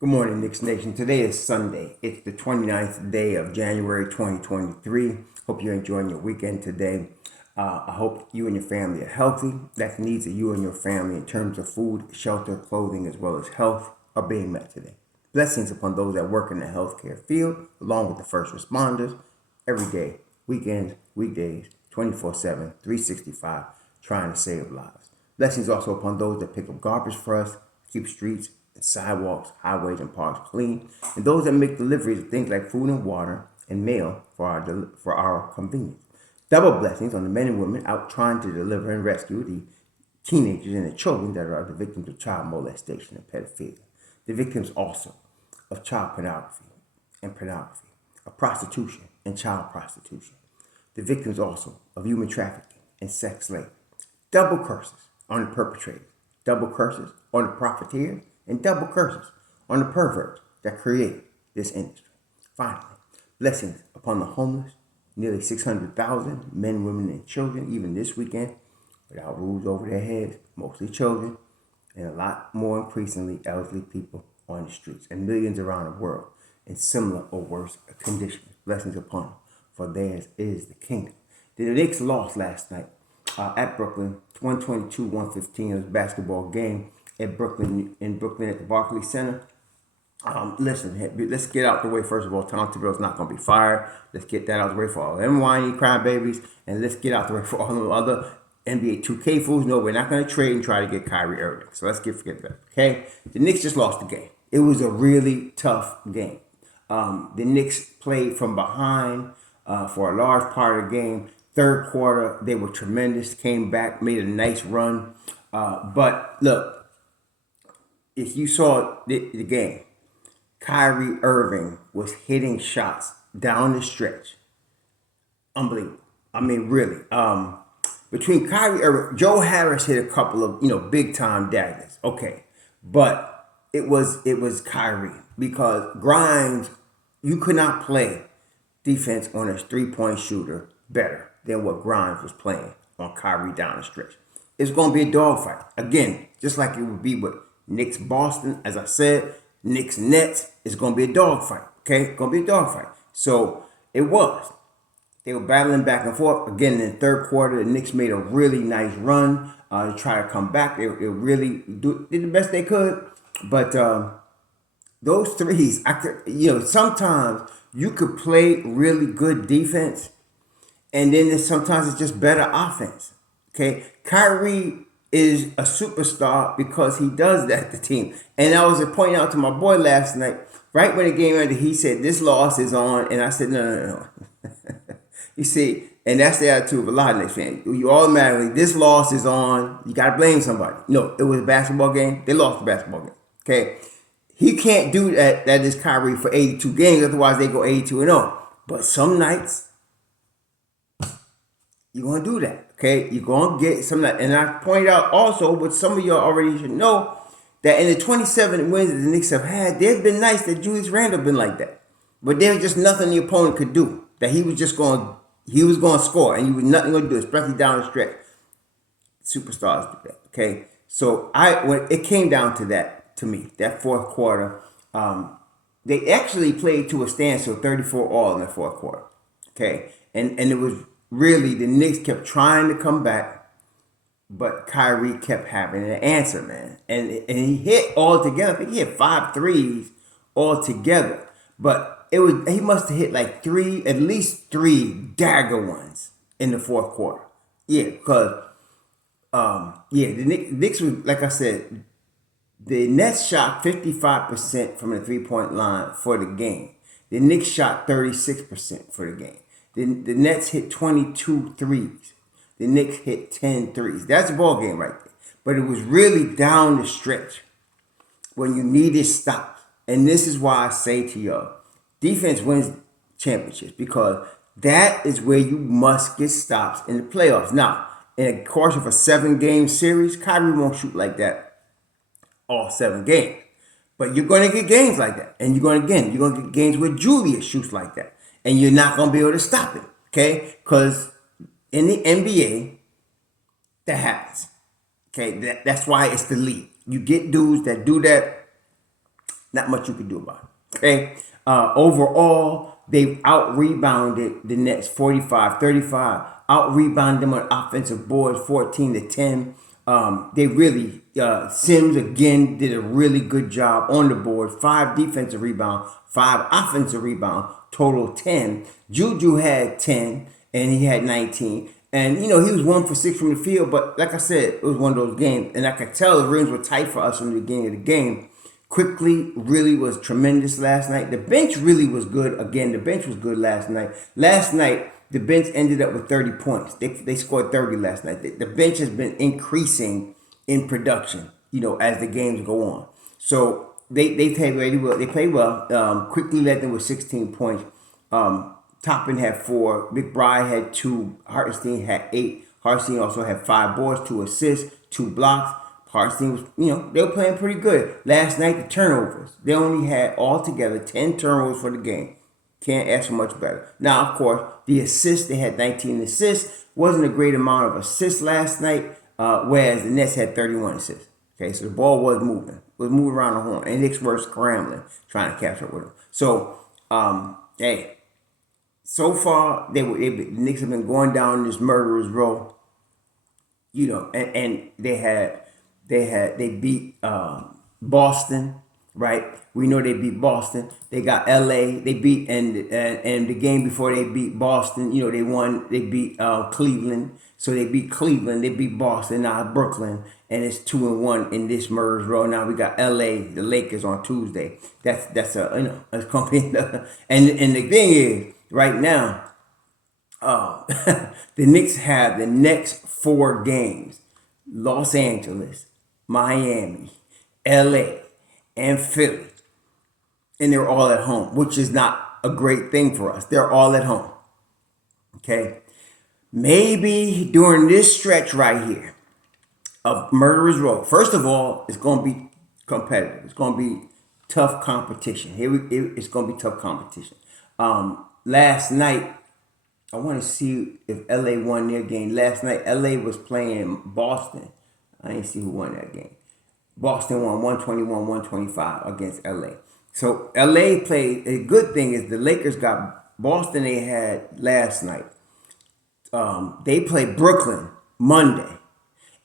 Good morning, Knicks Nation. Today is Sunday. It's the 29th day of January 2023. Hope you're enjoying your weekend today. I hope you and your family are healthy. That the needs of you and your family in terms of food, shelter, clothing, as well as health are being met today. Blessings upon those that work in the healthcare field, along with the first responders, every day, weekends, weekdays, 24/7, 365, trying to save lives. Blessings also upon those that pick up garbage for us, keep streets and sidewalks, highways, and parks clean, and those that make deliveries of things like food and water and mail for our convenience. Double blessings on the men and women out trying to deliver and rescue the teenagers and the children that are the victims of child molestation and pedophilia. The victims also of child pornography, of prostitution and child prostitution. The victims also of human trafficking and sex slavery. Double curses on the perpetrators, double curses on the profiteers, and double curses on the perverts that created this industry. Finally, blessings upon the homeless, nearly 600,000 men, women, and children, even this weekend, without roofs over their heads, mostly children, and a lot more increasingly elderly people on the streets, and millions around the world in similar or worse conditions. Blessings upon them, for theirs is the kingdom. The Knicks lost last night at Brooklyn, 122-115. It was a basketball game in Brooklyn at the Barclays Center. Listen, let's get out the way first of all. Tom Thibodeau's not going to be fired. Let's get that out the way for all them whiny crybabies, and let's get out the way for all the other NBA 2K fools. No, we're not going to trade and try to get Kyrie Irving. So let's forget that. Okay, the Knicks just lost the game. It was a really tough game. The Knicks played from behind for a large part of the game. Third quarter, they were tremendous. Came back, made a nice run. But look, if you saw the game, Kyrie Irving was hitting shots down the stretch. Unbelievable. I mean, really. Between Kyrie Irving, Joe Harris hit a couple of big time daggers. Okay, but it was Kyrie, because Grimes, you could not play defense on a 3-point shooter better than what Grimes was playing on Kyrie down the stretch. It's going to be a dogfight again, just like it would be with Knicks Boston. As I said, Knicks Nets is going to be a dogfight. Okay, it's going to be a dogfight. So it was. They were battling back and forth. Again, in the third quarter, the Knicks made a really nice run to try to come back. They really did the best they could. But those threes, sometimes you could play really good defense, and then sometimes it's just better offense. Okay, Kyrie is a superstar because he does that to team. And I was pointing out to my boy last night, right when the game ended, he said, "This loss is on," and I said, "No." You see, and that's the attitude of a lot of Knicks fans. You automatically, this loss is on, you got to blame somebody. No, it was a basketball game. They lost the basketball game. Okay, he can't do that. That is Kyrie for 82 games. Otherwise, they go 82-0. But some nights, you're going to do that. Okay, you're going to get some nights. And I pointed out also, what some of y'all already should know, that in the 27 wins that the Knicks have had, there's been nights that Julius Randle been like that. But there was just nothing the opponent could do. That he was going to score, and you was nothing going to do, especially down the stretch. Superstars do that. Okay, so when it came down to that, to me, that fourth quarter, they actually played to a standstill, 34 all in the fourth quarter. Okay, and it was really, the Knicks kept trying to come back, but Kyrie kept having an answer, man. And he hit all together. I think he hit 5 threes all together. But he must have hit like at least three dagger ones in the fourth quarter. Yeah, because the Knicks was, like I said, the Nets shot 55% from the 3-point line for the game. The Knicks shot 36% for the game. The Nets hit 22 threes. The Knicks hit 10 threes. That's a ball game right there. But it was really down the stretch when you needed stops. And this is why I say to y'all, defense wins championships, because that is where you must get stops in the playoffs. Now, in the course of a 7-game series, Kyrie won't shoot like that all 7 games. But you're going to get games like that. And you're going to get games where Julius shoots like that. And you're not going to be able to stop it. Okay? Because in the NBA, that happens. Okay? That's why it's the league. You get dudes that do that Not much you can do about it. Okay. Overall, they out-rebounded the Nets 45-35. Out-rebounded them on offensive boards 14-10. They really, Sims again did a really good job on the board. 5 defensive rebounds, 5 offensive rebounds, total 10. Juju had 10 and he had 19. And, he was 1 for 6 from the field. But like I said, it was one of those games. And I could tell the rims were tight for us from the beginning of the game. Quickly really was tremendous last night. The bench really was good. Again, the bench was good last night. Last night, the bench ended up with 30 points. They scored 30 last night. The bench has been increasing in production, as the games go on. So they played really well. They played well. Quickly led them with 16 points. Toppin had 4. McBride had 2. Hartenstein had 8. Hartenstein also had 5 boards, 2 assists, 2 blocks. Hartenstein was, they were playing pretty good. Last night, the turnovers. They only had altogether 10 turnovers for the game. Can't ask for much better. Now, of course, the assists, they had 19 assists. Wasn't a great amount of assists last night, whereas the Nets had 31 assists. Okay, so the ball was moving. It was moving around the horn. And the Knicks were scrambling, trying to catch up with them. So, hey, so far, the Knicks have been going down this murderer's row. And they beat Boston, right? We know they beat Boston. They got LA. They beat and the game before they beat Boston, they won. They beat Cleveland. So they beat Cleveland. They beat Boston. Now Brooklyn, and it's 2-1 in this murder's row. Now we got LA, the Lakers on Tuesday. That's it's gonna be and the thing is right now, the Knicks have the next 4 games: Los Angeles, Miami, LA, and Philly. And they're all at home, which is not a great thing for us. They're all at home. Okay? Maybe during this stretch right here of murderer's row, first of all, it's going to be competitive. It's going to be tough competition. It's going to be tough competition. Last night, I want to see if LA won their game. Last night, LA was playing Boston. I didn't see who won that game. Boston won 121-125 against LA. So LA played. A good thing is the Lakers got Boston. They had last night. They played Brooklyn Monday,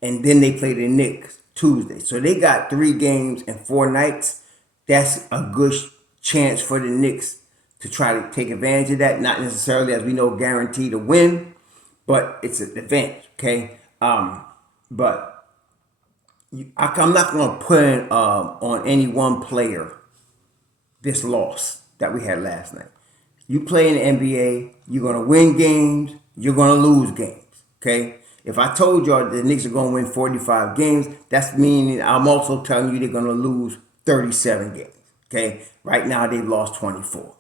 and then they played the Knicks Tuesday. So they got 3 games and 4 nights. That's a good chance for the Knicks to try to take advantage of that. Not necessarily, as we know, guaranteed to win, but it's an advantage. Okay, but. I'm not going to put on any one player this loss that we had last night. You play in the NBA, you're going to win games, you're going to lose games, okay? If I told y'all the Knicks are going to win 45 games, that's meaning I'm also telling you they're going to lose 37 games, okay? Right now, they've lost 24.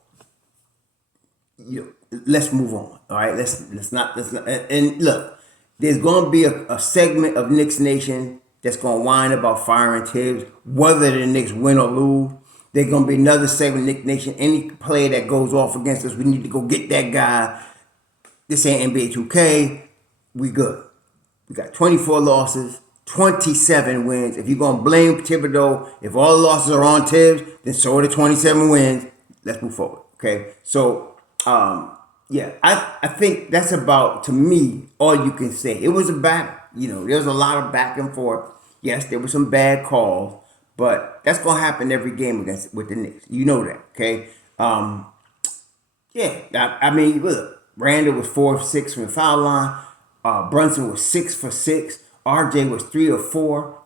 Let's move on, all right? Let's not. And look, there's going to be a segment of Knicks Nation that's going to whine about firing Tibbs, whether the Knicks win or lose. There's going to be another segment, Knicks Nation. Any player that goes off against us, we need to go get that guy. This ain't NBA 2K. We good. We got 24 losses, 27 wins. If you're going to blame Thibodeau, if all the losses are on Tibbs, then so are the 27 wins. Let's move forward, okay? So, I think that's about, to me, all you can say. It was a battle. There was a lot of back and forth. Yes, there were some bad calls, but that's going to happen every game with the Knicks. You know that, okay? I mean, look, Randall was 4 of 6 from the foul line. Brunson was 6 for 6. RJ was 3 of 4.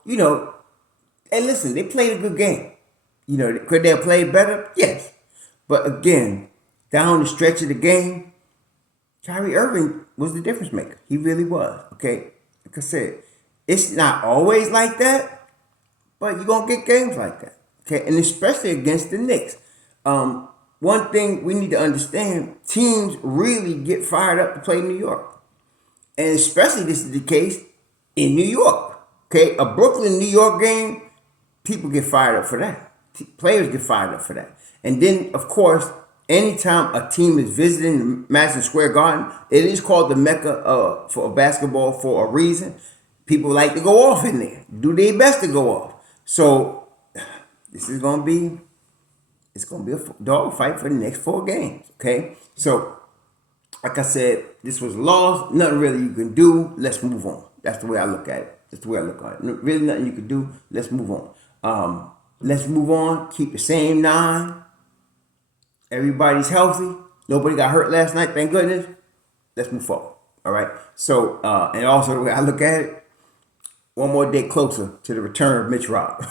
And listen, they played a good game. Could they have played better? Yes. But again, down the stretch of the game, Kyrie Irving was the difference maker. He really was, okay? Like I said, it's not always like that, but you're going to get games like that. Okay, and especially against the Knicks. One thing we need to understand, teams really get fired up to play New York. And especially this is the case in New York. Okay, a Brooklyn-New York game, people get fired up for that. Players get fired up for that. And then, of course, anytime a team is visiting Madison Square Garden, it is called the Mecca for basketball for a reason. People like to go off in there, do their best to go off. So this is going to be It's going to be a dog fight for the next 4 games. Okay, so like I said, this was lost. Nothing really you can do. Let's move on. That's the way I look at it. That's the way I look at it. Really nothing you can do. Let's move on. Let's move on. Keep the same 9. Everybody's healthy. Nobody got hurt last night. Thank goodness. Let's move forward. All right. So, and also the way I look at it, one more day closer to the return of Mitch Rob.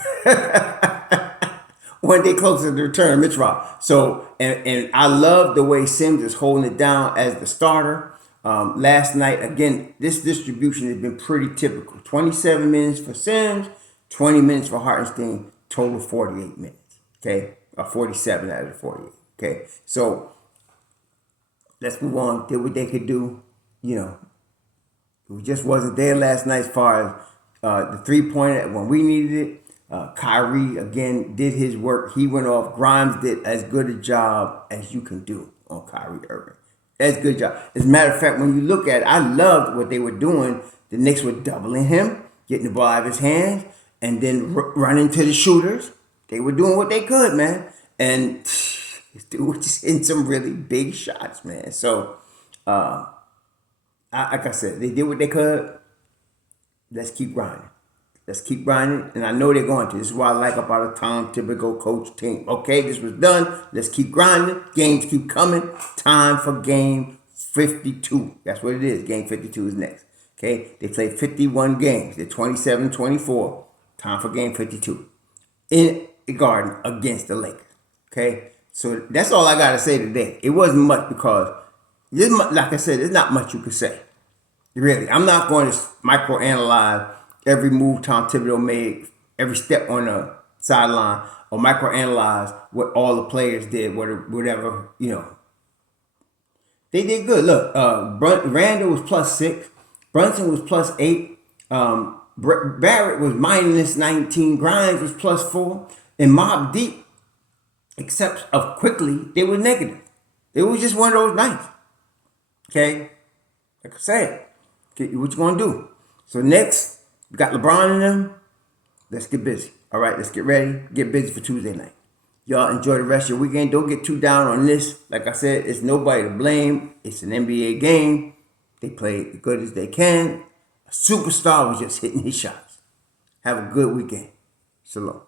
One day closer to the return of Mitch Rob. So, and I love the way Sims is holding it down as the starter. Last night, again, this distribution has been pretty typical. 27 minutes for Sims, 20 minutes for Hartenstein, total 48 minutes. Okay, or 47 out of the 48. Okay, so let's move on. Did what they could do. You know, it just wasn't there last night as far as the 3-pointer when we needed it. Kyrie, again, did his work. He went off. Grimes did as good a job as you can do on Kyrie Irving. That's a good job. As a matter of fact, when you look at it, I loved what they were doing. The Knicks were doubling him, getting the ball out of his hands, and then running to the shooters. They were doing what they could, man. And this dude was just hitting some really big shots, man. So, like I said, they did what they could. Let's keep grinding. Let's keep grinding. And I know they're going to. This is what I like about a Tom Thibodeau coach team. Okay, this was done. Let's keep grinding. Games keep coming. Time for game 52. That's what it is. Game 52 is next. Okay, they played 51 games. They're 27-24. Time for game 52. In the Garden against the Lakers. Okay, so that's all I got to say today. It wasn't much because, like I said, there's not much you could say. Really, I'm not going to microanalyze every move Tom Thibodeau made, every step on the sideline, or microanalyze what all the players did, whatever, you know. They did good. Look, Randall was +6. Brunson was +8. Barrett was -19. Grimes was +4. And Mobb Deep, except of quickly, they were negative. It was just one of those nights. Okay? Like I said, what you going to do? So next, we got LeBron in them. Let's get busy. All right, let's get ready. Get busy for Tuesday night. Y'all enjoy the rest of your weekend. Don't get too down on this. Like I said, it's nobody to blame. It's an NBA game. They played as good as they can. A superstar was just hitting his shots. Have a good weekend. Shalom.